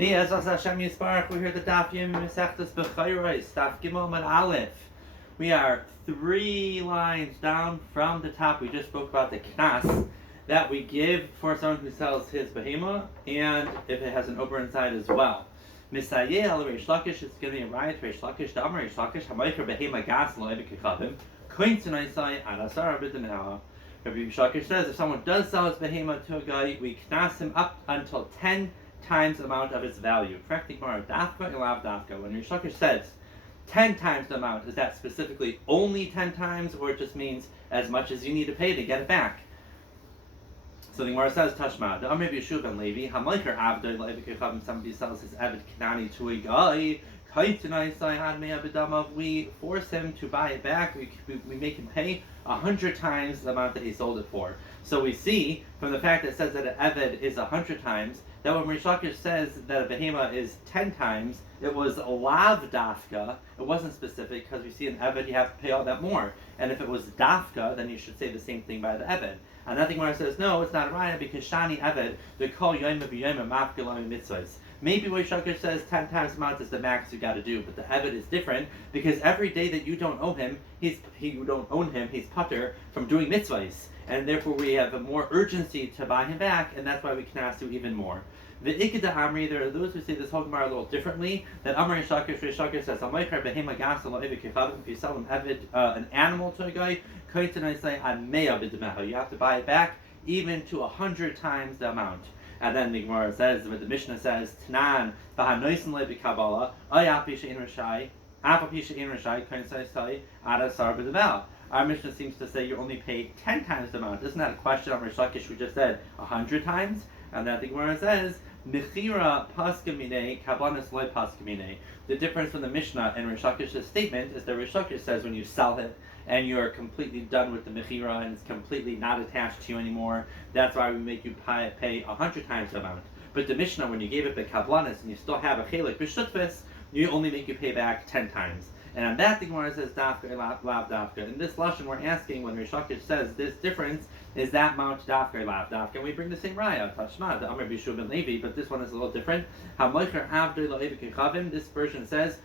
As Hashem Yisparach, we hear the Daf Yomi Meseches Bechoros, Daf Gimmel and Aleph. We are 3 lines down from the top. We just spoke about the knas that we give for someone who sells his behema, and if it has an oper inside as well. Misayeh al Reish Lakish is giving a riot. Reish Lakish, the Amar Reish Lakish, Hamaycher behema gas lo evik kechavim, koin tzunaisai adasar b'demehah. Rabbi Lakish says if someone does sell his behema to a guy, we knas him up until 10 times the amount of its value. Correct the Gemara, dafka ilav dafka. When Reish Lakish says 10 times the amount, is that specifically only 10 times, or it just means as much as you need to pay to get it back? So the Gemara says, Tashma, the Amr Yeshua ben Levi, Hamalker Avdoi Levikichavim, somebody sells his Avid Kanani to a guy, we force him to buy it back, we make him pay 100 times the amount that he sold it for. So we see, from the fact that it says that an Eved is 100 times, that when Reish Lakish says that a behema is 10 times, it was lav dafka, it wasn't specific, because we see an Eved you have to pay all that more. And if it was dafka, then you should say the same thing by the Eved. And that thing where it says, no, it's not a raya, because shani Eved, they call Yomi b'Yomi mafkilam mitzvahs. Maybe Reish Lakish says 10 times the amount is the max you got to do, but the Eved is different, because every day that you don't own him, he's putter from doing mitzvahs. And therefore we have a more urgency to buy him back, and that's why we can ask you even more. The Ikeda Amri, there are those who say this whole Gemara a little differently, that Amr Reish Lakish says, if you sell an animal to a guy, you have to buy it back even to 100 times the amount. And then the Gemara says, the Mishnah says, Tanan, our Mishnah seems to say you only pay 10 times the amount. Isn't that a question on Reish Lakish? We just said 100 times. And then the Gemara says, Mechira paskamine, kabbanis loy paskamine. The difference from the Mishnah and Reish Lakish's statement is that Reish Lakish says when you sell it and you're completely done with the Mechira and it's completely not attached to you anymore, that's why we make you pay 100 times the amount. But the Mishnah, when you gave it the kabbanis and you still have a chelik b'shutfis, you only make you pay back 10 times. And on that, the Gemara says dafka lav dafka. In this lashon, we're asking when Reish Lakish says this difference is that amount dafka lav dafka. And we bring the same raya, Tashma, the Amr Yeshua ben Levi, but this one is a little different. This version says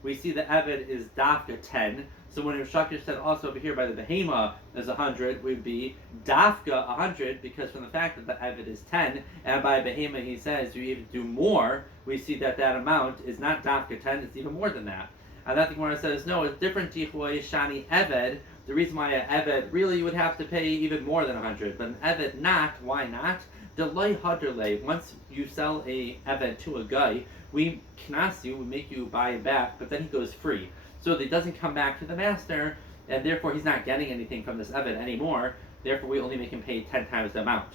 we see the Eved is dafka 10. So when Reish Lakish said also over here by the behema is 100, would be dafka 100, because from the fact that the Eved is 10, and by behema he says you even do more, we see that that amount is not dafka 10, it's even more than that. And that the Gemara says, no, it's different tichoi shani Eved. The reason why an Eved really you would have to pay even more than 100, but an Eved not, why not? Delay haderle. Once you sell a Eved to a guy, we knas you, we make you buy it back, but then he goes free. So it doesn't come back to the master, and therefore he's not getting anything from this Eved anymore. Therefore, we only make him pay 10 times the amount.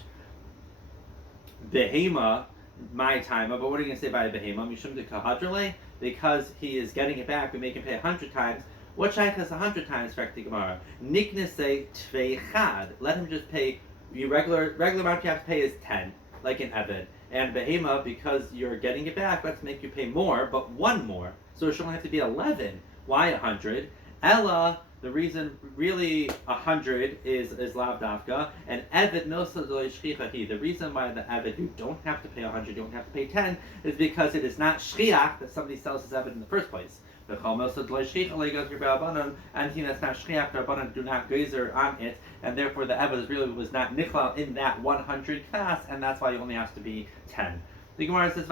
Behema, my time, but what are you going to say by Behema? Mishum de kahadrele, because he is getting it back, we make him pay 100 times. What shaykh has 100 times? Correct the Gemara. Nikne say tveichad. Let him just pay. Your regular amount you have to pay is 10, like an Eved. And Behema, because you're getting it back, let's make you pay more, but one more. So it should only have to be 11. Why 100? Ella, the reason really 100 is lav dafka, and Eved milsa lo shchichahi. The reason why the Eved you don't have to pay 100, you don't have to pay 10, is because it is not shchiach that somebody sells his Eved in the first place. The chol milsa lo shchicha and he that's not shchiach, the rabbanon do not gezer on it, and therefore the Eved really was not niklal in that 100 class, and that's why it only has to be 10. The Gemara says, in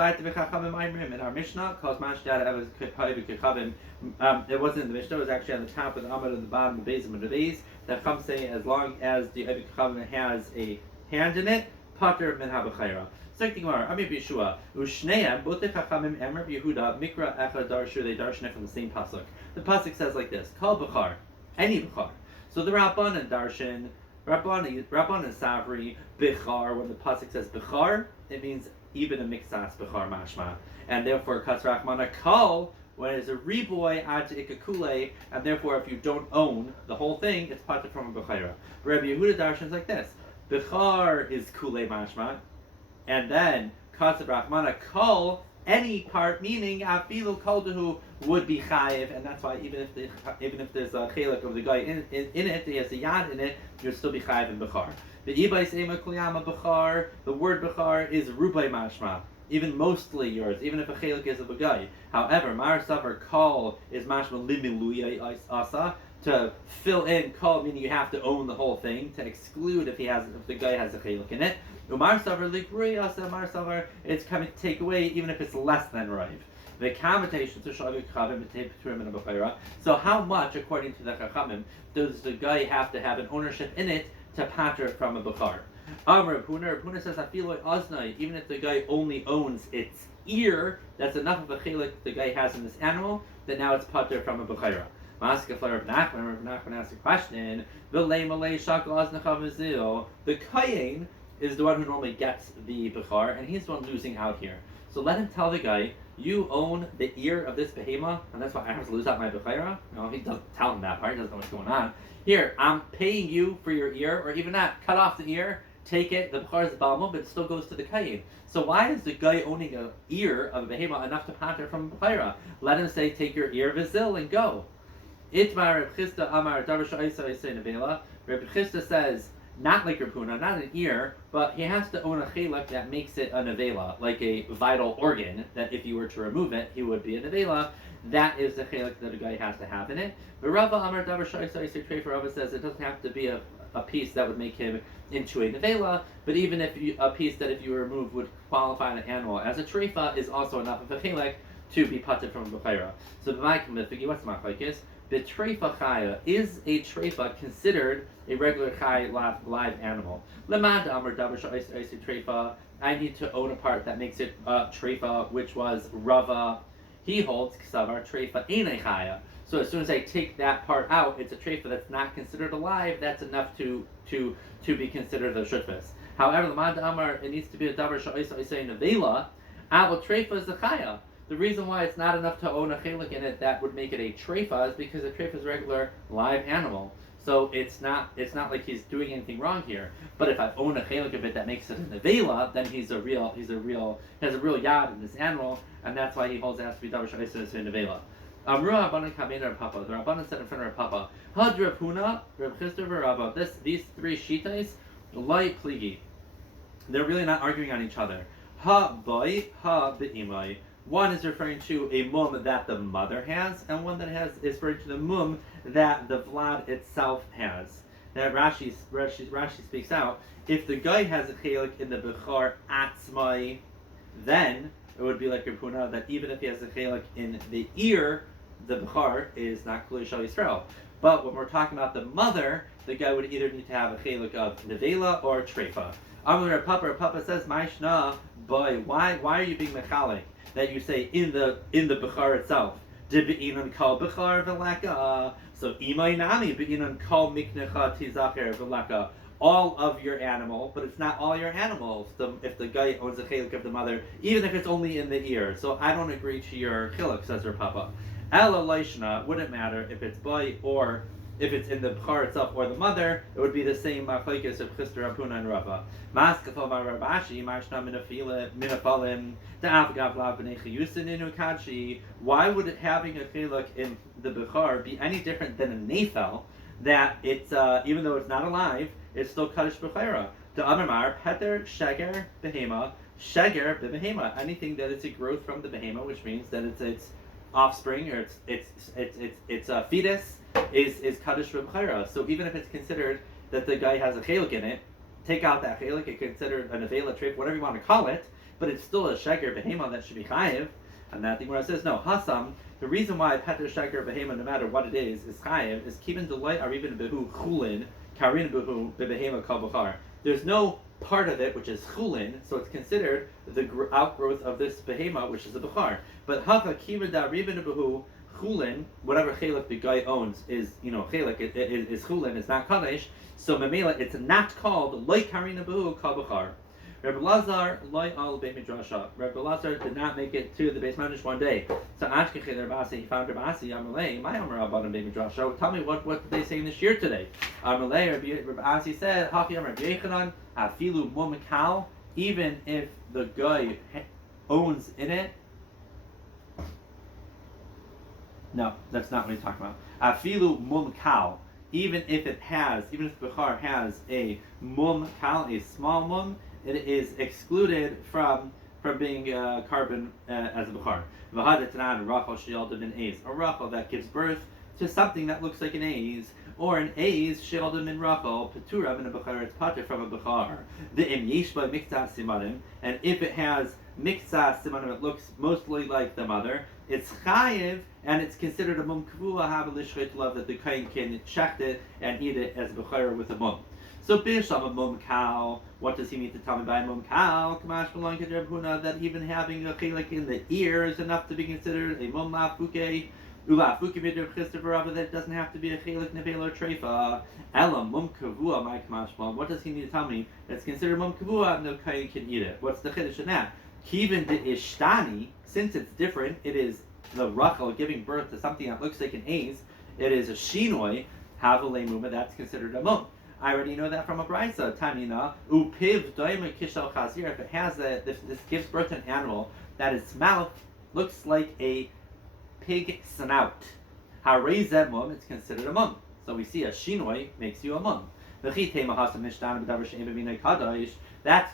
our Mishnah, calls Mashdad Eved. It wasn't in the Mishnah, it was actually on the top of the Amud and the bottom of the base and the base. That comes saying, as long as the Eved Kechavim has a hand in it, Pater min habachayra. Second Gemara, Amir B'Yeshua, Ushneim, both the Chachamim and Rabbi Yehuda, Mikra Echad Darshu, they darshan it from the same pasuk. The pasuk says like this: Kol Bechar, any Bechar. So the Rabbanan darshan, Rabbanan Savri, Bechar. When the pasuk says Bechar, it means even a mixas bechar mashma, and therefore katzrach mana kol, when it's a riboy ad ikakule, and therefore if you don't own the whole thing, it's pater from a bechayra. Rabbi Yehuda darshan is like this: bechar is kule mashma, and then katzrach mana kol any part, meaning afilu koldahu would be chayiv, and that's why even if there's a chelik of the guy in it, he has a yad in it, you'll still be chayiv in bechar. The ibais ema kliyama bechar. The word bechar is rubai mashma, even mostly yours, even if a chelik is of a guy. However, mar savar kol is mashma limiluya asa, to fill in kol, meaning you have to own the whole thing, to exclude if the guy has a chelik in it. Umar savar likrui asa mar savar, it's coming to take away even if it's less than rive. The commentation to Shavik Chavim and Bechira. So how much, according to the Chachamim, does the guy have to have an ownership in it to pater it from a Bechar? Amr Puna says Afiloi Oznai, even if the guy only owns its ear, that's enough of a chelik the guy has in this animal, that now it's pater from a Bechira. Maska Flair Nachman asks a question. The Kayin is the one who normally gets the Bechar, and he's the one losing out here. So let him tell the guy, you own the ear of this behemoth, and that's why I have to lose out my Bechira. No, he doesn't tell him that part, he doesn't know what's going on. Here, I'm paying you for your ear, or even that, cut off the ear, take it, the Bechar is Balmo, but it still goes to the Kayin. So why is the guy owning an ear of a behemoth enough to pater from Bechira? Let him say, take your ear, Vizil, and go. Itmar Reb Chisda Amar Darsha Isa Isa Nevela. Reb Chisda says, not like Rapuna, not an ear, but he has to own a chelak that makes it a nevela, like a vital organ, that if you were to remove it, he would be a nevela. That is the chelak that a guy has to have in it. But Rava Amar Davar Shai Sai Treifa Rava says it doesn't have to be a piece that would make him into a nevela, but even if a piece that if you remove would qualify an animal as a treifa is also enough of a chelak to be putted from a bechira. So what's the machlokes? The treifa chaya, is a treifa considered a regular chai live animal? Lemad amar davar sha'is treifa. I need to own a part that makes it treifa, which was Rava. He holds ksavar treifa ain't chaya. So as soon as I take that part out, it's a treifa that's not considered alive. That's enough to be considered a shutfis. However, lemad amar, it needs to be a davar sha'is nevela. Aval treifa is a chaya. The reason why it's not enough to own a chelik in it that would make it a treifa is because a treifa is a regular live animal. So it's not like he's doing anything wrong here. But if I own a chelik of it that makes it a nevela, then he has a real yad in this animal, and that's why he holds it has to be davar sha'is in nevela. Amru Rabbanan kamein Rav Papa. The Rabbanan said in front of Rav Papa, Had Rav Huna, Rav Chisda, Rabba. These three shitais, loy pligi. They're really not arguing on each other. Ha boy, ha be'imai. One is referring to a mum that the mother has, and one that is referring to the mum that the vlad itself has. That Rashi speaks out. If the guy has a chelik in the bechar atzmai, then it would be like Rav Huna that even if he has a chelik in the ear, the bechar is not kulei shal Yisrael. But when we're talking about the mother, the guy would either need to have a chelik of nevela or treifa. Amar Papa says, Maishna, boy, why are you being mechalik? That you say in the bechar itself. Dibi'inan kal bechar v'laka. So imay nami bi'inan kal miknecha tizacher v'laka. All of your animal, but it's not all your animals. If the guy owns a chelik of the mother, even if it's only in the ear. So I don't agree to your chelik, says her Papa. Ela leishna, wouldn't matter if it's boy or if it's in the bechar itself or the mother, it would be the same machlokes of Chisda, Rav Huna, and Rava. Maskafal Rabashi, Mashna minafalim, da'avgav lav b'nei chiyusin inu kadshi. Why would it having a chiluk in the bechar be any different than a nefel? That it's even though it's not alive, it's still kaddish b'chayra. To Amar Peter Sheger Behema, Sheger Behema. Anything that is a growth from the behema, which means that it's its offspring or its fetus is kaddish b'chayra. So even if it's considered that the guy has a chelik in it, take out that chelik, it's considered a nevela treif, whatever you want to call it, but it's still a sheger behema that should be chayiv. And that thing where it says no hasam. The reason why Peter sheger behema, no matter what it is chayiv, is kiven delay or even behu chulin karin behu bebehema kal b'char. There's no part of it which is chulin, so it's considered the outgrowth of this behema, which is the b'char. But haka kiven da ribin behu chulin, whatever chelik the guy owns is chelik. It is chulin. It's not kadesh. So memela, it's not called loy karina behu kal b'char. Rabbi Lazar loy al beit midrasha. Rabbi Lazar did not make it to the beis medrash one day. So Ashkechid Rabasi, he found Rabasi Amalei. My Amar Rabbanan beit midrasha. Tell me what did they say in this year today? Amalei Rabasi said Hachi Amar Yechanan Afilu mum kal. Even if the guy owns in it No, that's not what he's talking about. Afilu mum kal. Even if the Bechor has a mum kal, a small mum, it is excluded from being carbon as a Bechor. V'hadetanan rachel she'yalda min A's. A rachel that gives birth to something that looks like an A's, or an A's she'yalda min rachel petura min a Bechor. It's pater from a Bechor. V'im yesh by miktzah simanim, and if it has miktzah simanim, it looks mostly like the mother. It's chayiv, and it's considered a mum kavua havelishchet love that the kain can check it and eat it as bechayra with a mum. So bisham a mum cow. What does he mean to tell me by a mum cow? Kamash belong to Reb Huna that even having a chilik in the ear is enough to be considered a mum lafuke. Ulafuke midrab Christopher, that it doesn't have to be a chilik nevel or treifa. Elam mum kavua my kamash belong. What does he need to tell me? It's considered mum kavua and the kain can eat it. What's the chiddush in that? Kivin de ishtani, since it's different, it is the rachel giving birth to something that looks like an A's. It is a shinoi, havale muma, that's considered a mum. I already know that from a brisa. Tamina, upiv doima kishal chazir. If it has this gives birth to an animal that its mouth looks like a pig snout. Harei mum, it's considered a mum. So we see a shinoi makes you a mum. That's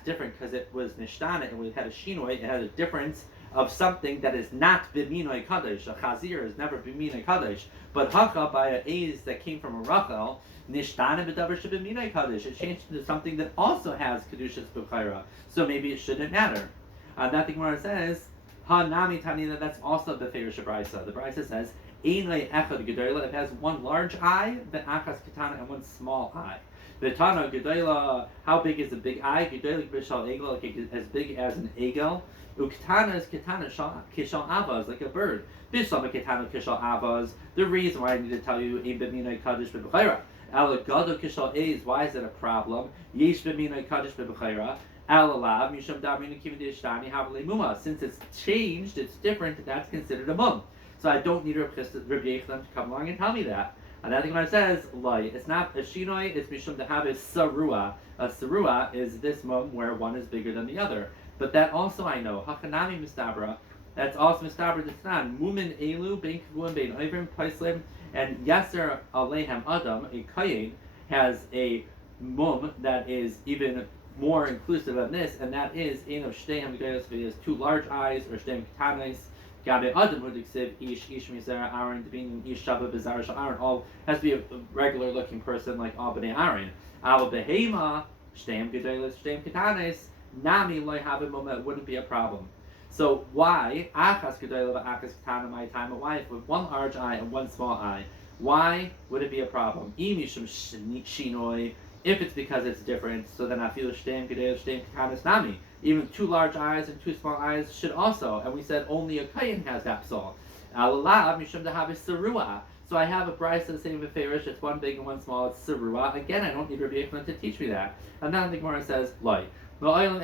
different because it was nishtana and we had a shinoi. It had a difference of something that is not b'minoi kadosh. A chazir is never b'minoi kadosh. But haka by an A's that came from a rachel, nishtana b'davar sheb'minoi kadosh. It changed into something that also has kedushas b'chayra. So maybe it shouldn't matter. That the Gemara says, ha nami tanina. That's also the beferish brisa. The brisa says, einay echad gedola. It has one large eye, the achas katana, and one small eye. The Tana Gedola, how big is a big eye? Gedola Bishal Egel, like as big as an egel. Uktana is Kitana Kishal Avaz, like a bird. Bishal Kitana Kishal Avaz. The reason why I need to tell you Ein B'minoi Kaddish B'B'chayra. Alagado Kishal A's, why is it a problem? Yesh B'minoi Kaddish B'B'chayra. Alalav Misham Damrin Kivin Dishtani Havale Muma. Since it's changed, it's different, that's considered a mum. So I don't need Rabbi Yechlan to come along and tell me that. And I think when it says light, it's not a shinoi, it's mishum to have a sarua. A sarua is this mum where one is bigger than the other. But that also I know. Hakanami mistabra. That's also mistabra d'tznan. Mumin elu bein kvuim bein oivrim paislim and yaser alehem adam. A kayin has a mum that is even more inclusive than this, and that is in of shteim gedolos. If it has two large eyes or shteim ketanis. Gabe Adam Hudiksiv Ish Mizera Aaron Devin Ish Shabba Bizarre Aaron, all has to be a regular looking person like all B'nai Aaron. Al Behema Shteim Gedolos Shteim Ketanes Nami Loy Havim wouldn't be a problem. So why Achas Gedola Achas Ketana my time? Why with one large eye and one small eye? Why would it be a problem? Imishum Shinoi. If it's because it's different, so then I feel Shteim Gedolos Shteim Ketanes Nami. Even two large eyes and two small eyes should also. And we said only a kayin has that psal. Alalav mishum dahav is sarua. So I have a brisa the same beferish. It's one big and one small. It's sarua. Again, I don't need Rabbi Yechlan to teach me that. And then the Gemara says loy. Really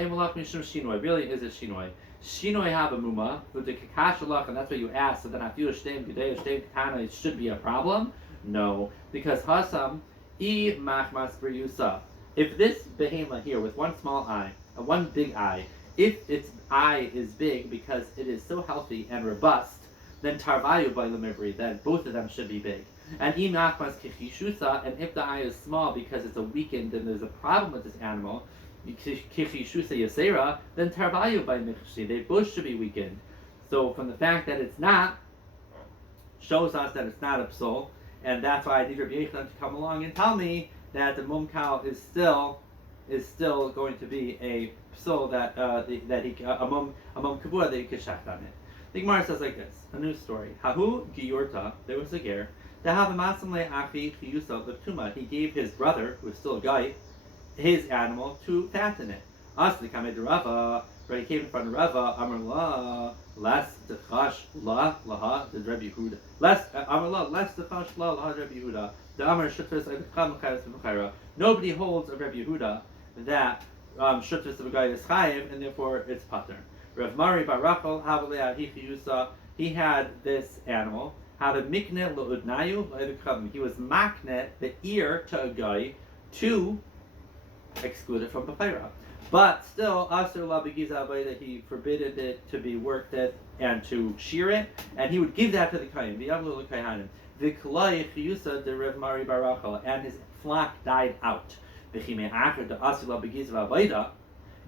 is it shinoi? Shinoi have a muma with the kakashalach, and that's what you asked. So then I feel shteim gedei shteim katana. It should be a problem. No, because hasam I machmas b'yusa. If this behema here with one small eye, one big eye, if its eye is big because it is so healthy and robust, then tarvayu by lemivri, then both of them should be big. And imachmas kichishusa, and if the eye is small because it's a weakened and there's a problem with this animal, kichishusa yasera, then tarvayu by michshi, they both should be weakened. So from the fact that it's not, shows us that it's not a psal, and that's why I need Rabbi Yechlan to come along and tell me that the mum cow is still going to be a psal that a mum kavua that he could shacht on it. The Gemara says like this: a new story. Hahu giyorta, there was a ger. To have a masamle achi chiyusa l'tuma. He gave his brother, who was still a guy, his animal to fatten it. Asli kamed Rava. Right, he came in front of Rava. Amar la less dechash la laha the Rabbi Yehuda. Less amar la less dechash la laha Rabbi Yehuda. The Amar Shutras Cham Chayes B'Chayra. Nobody holds a Rabbi Yehuda that Shutras of a guy is chayiv, and therefore it's pater. Rav Mari Barachal Havalei Ahichi Yusa. He had this animal. Had a mikne leudnayu le'edukavim. He was makne the ear to a guy to exclude it from B'Chayra. But still, Asur La Begiza Abayda, he forbidden it to be worked at and to shear it, and he would give that to the Kayin. V'yavlu l'Kayhanim. V'klai Chiyusa de Rev Mari Barachal, and his flock died out. V'chime Acher de Asur La Begiza Abayda.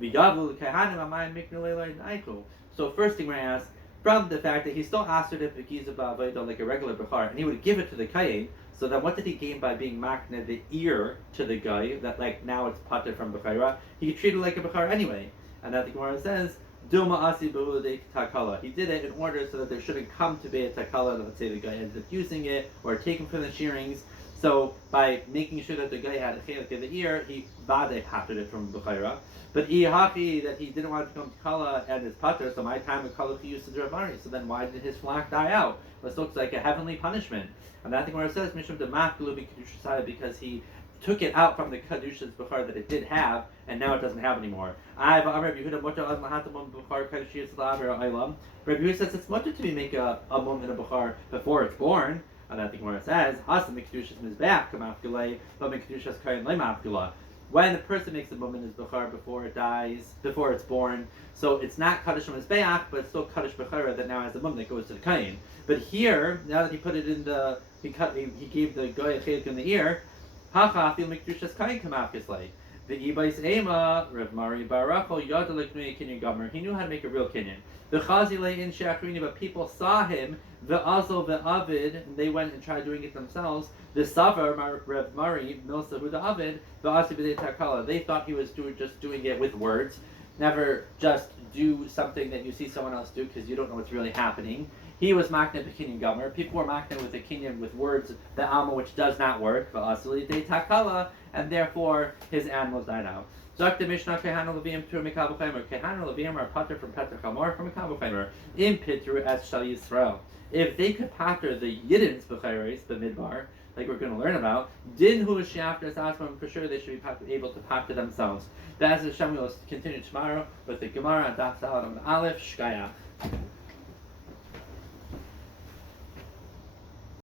V'yavlu l'Kayhanim Amayim Miknu Leilai Naichu. So first thing we're going to ask, from the fact that he still Asur de Begiza Abayda like a regular Bechar, and he would give it to the Kayin. So then what did he gain by being makna the ear to the guy, that like now it's pater from Bechara? He treated it like a Bechara anyway. And that the Gemara says, Duma asi be'udei takala. He did it in order so that there shouldn't come to be a takala, let's say the guy ended up using it, or taken from the shearings. So by making sure that the guy had a chelik in the ear, he vade patered it from Bechara. But ihachi, that he didn't want to come to kala and his pater, so my time of kala he used to the Ravari. So then why did his flock die out? This looks like a heavenly punishment. And that thing where it says Mishum de Machlu Kedusha, because he took it out from the Kedusha's Bechar that it did have, and now it doesn't have anymore. Rabbi Yehuda says it's mutter to make a mum in a Bechar before it's born. And that thing where it says Hasan the Kedusha's Mizbeach Kamafgulay, but the Kedusha's Kain Lemafgula. When the person makes a mum in his Bechar before it dies, before it's born, so it's not Kaddish Mizbeach, but it's still Kaddish Bechara that now has a mum that goes to the Kain. But here, now that he put it in the, he gave the guy a chelik in the ear, Hacha fil mikdushas kain kamafkislay. The ibais ema Rav Mari Barachol yadalik nui kinyan gomer. He knew how to make a real kinyan. The chazi lay in shachrini, but people saw him. The azol the avid, and they went and tried doing it themselves. The savar Rav Mari milsa hu the avid the asi b'dei takala. They thought he was just doing it with words. Never just do something that you see someone else do because you don't know what's really happening. He was makna b'kinyan gomer. People were makna with the kinyan with words, the alma which does not work, v'asili de takala, and therefore his animals died out. Zok the Mishnah kehanu levim to mikavu chaymer. Kehanu levim are pater from Peter Chamor from mikavu chaymer. In Pitru as Shal Yisrael. If they could pater the Yidden's b'chayres, the midbar, like we're going to learn about, din hu she'after asman, for sure they should be able to pater themselves. That's the Hashem will continue tomorrow with the Gemara and Daf Salad on Aleph Shkaya.